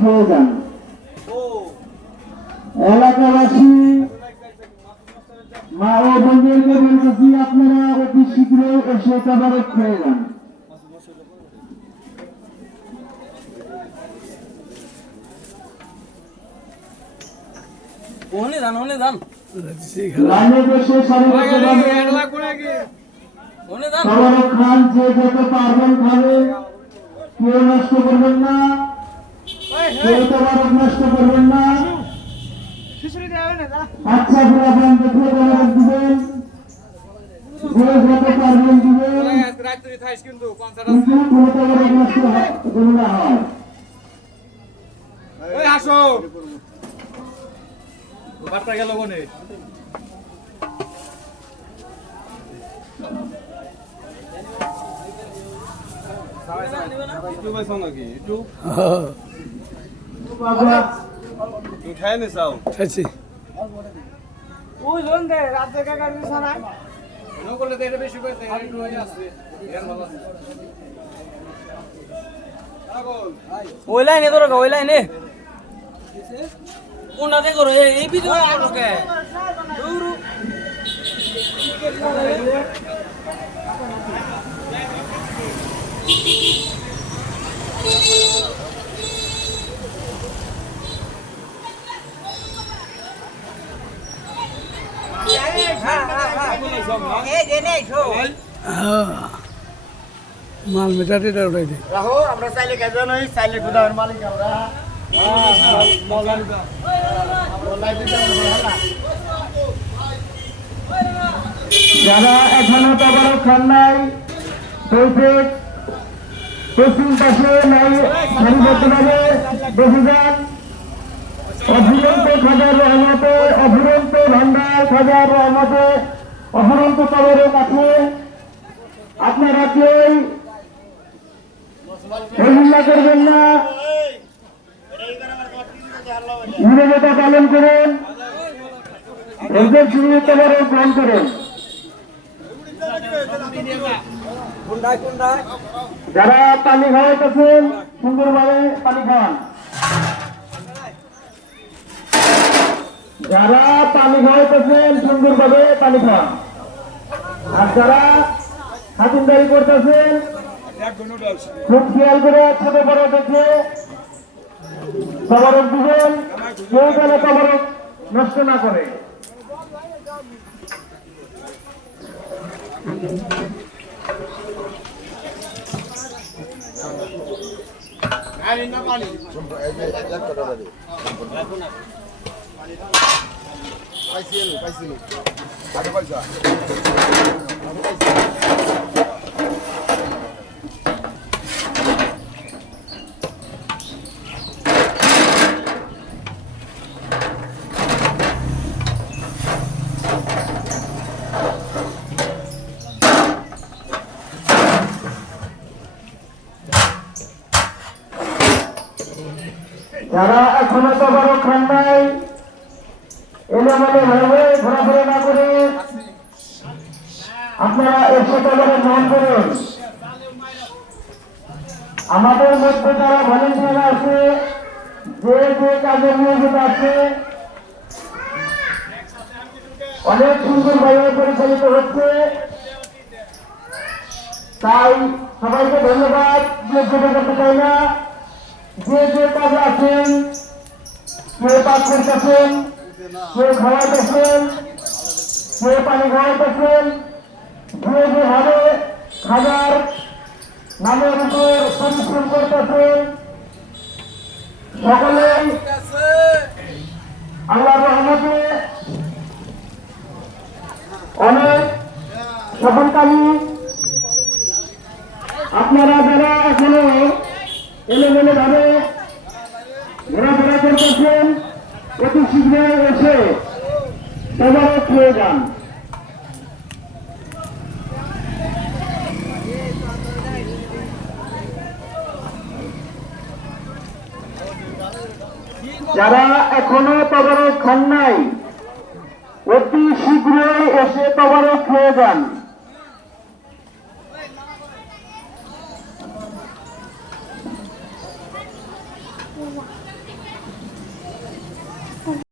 খেয়ে যান। এলাকাবাসী মা ও বোনদেরকে বলতেছি আপনারা অতি শীঘ্রই এসে তাবারক খেয়ে যান। লাইনে বসে তাবারক খান, যে যত পারবেন খাবে, কেউ নষ্ট করবেন না, কেউ তাবারক নষ্ট করবেন না। আচ্ছা আপনারা দেখে তাবারক দিবেন, যে যত পারবেন দিবেন, কিন্তু কোনো তাবারক নষ্ট যেন না হয়। গেল কোনে খাই নি চাও খাইছি ওই লোন দে রাত থেকে গাড়ি সারাই নো করলে তো এটা বেশি করে দেয় একটু হয়ে আসছে এর ভালো আছে ওই লাইনে তোর ওই লাইনে কোনটাতে করো এই ভিডিও করো কে দূর মাল মেটাতে উঠাই দে রাহো আমরা চাইলে কাজ নই, চাইলে গুদামের মালিক আমরা। যারা এখনো তাবারক খান নাই, পশ্চিম পাশে নাই সারিবদ্ধভাবে বসে যান। অফুরন্ত খাজার রহমতে, অফুরন্ত ভান্ডার খাজার রহমতে, অফুরন্ত তাবারক আছে। আপনারা কেউ অবহেলা করবেন না, নিরবতা পালন করুন, ধৈর্যের তাবারক গ্রহণ করুন। যারা পানি খাওয়াইতেছেন সুন্দরভাবে পানি খাওয়ান। যারা পানি খাওয়াইতেছেন সুন্দরভাবে পানি খাওয়ান। আর যারা খাতিরদারি করতেছেন খুব খেয়াল করে ছোট বড় দেখে তাবারক দিবেন, কেউ যেন তাবারক নষ্ট না করে। যারা এখনো তাবারক খান নাই, এলোমেলো ভাবে ঘোরাফেরা না করে আপনারা এসে তাবারক গ্রহণ করুন। আমাদের মধ্যে যারা ভলেন্টিয়ার আছে, যে যে কাজে নিয়োজিত আছে, অনেক সুন্দরভাবে পরিচালিত হচ্ছে। তাই সবাইকে ধন্যবাদ দিয়ে ছোট করতে চাই না। যে যে কাজে আছেন, কেউ পাক করতেছেন, কেউ খাওয়াইতেছেন, কেউ পানি খাওয়াইতেছেন, যে যেভাবে খাজার নামের উপর পরিশ্রম করতেছেন, সকলেই আল্লাহর রহমতে অনেক সফলকামী। আপনারা যারা এখনো এলোমেলো ভাবে ঘোরাফেরা করতেছেন, অতি শীঘ্রই এসে তাবারক খেয়ে যান। যারা এখনো তাবারক খান নাই, অতি শীঘ্রই এসে তাবারক খেয়ে যান।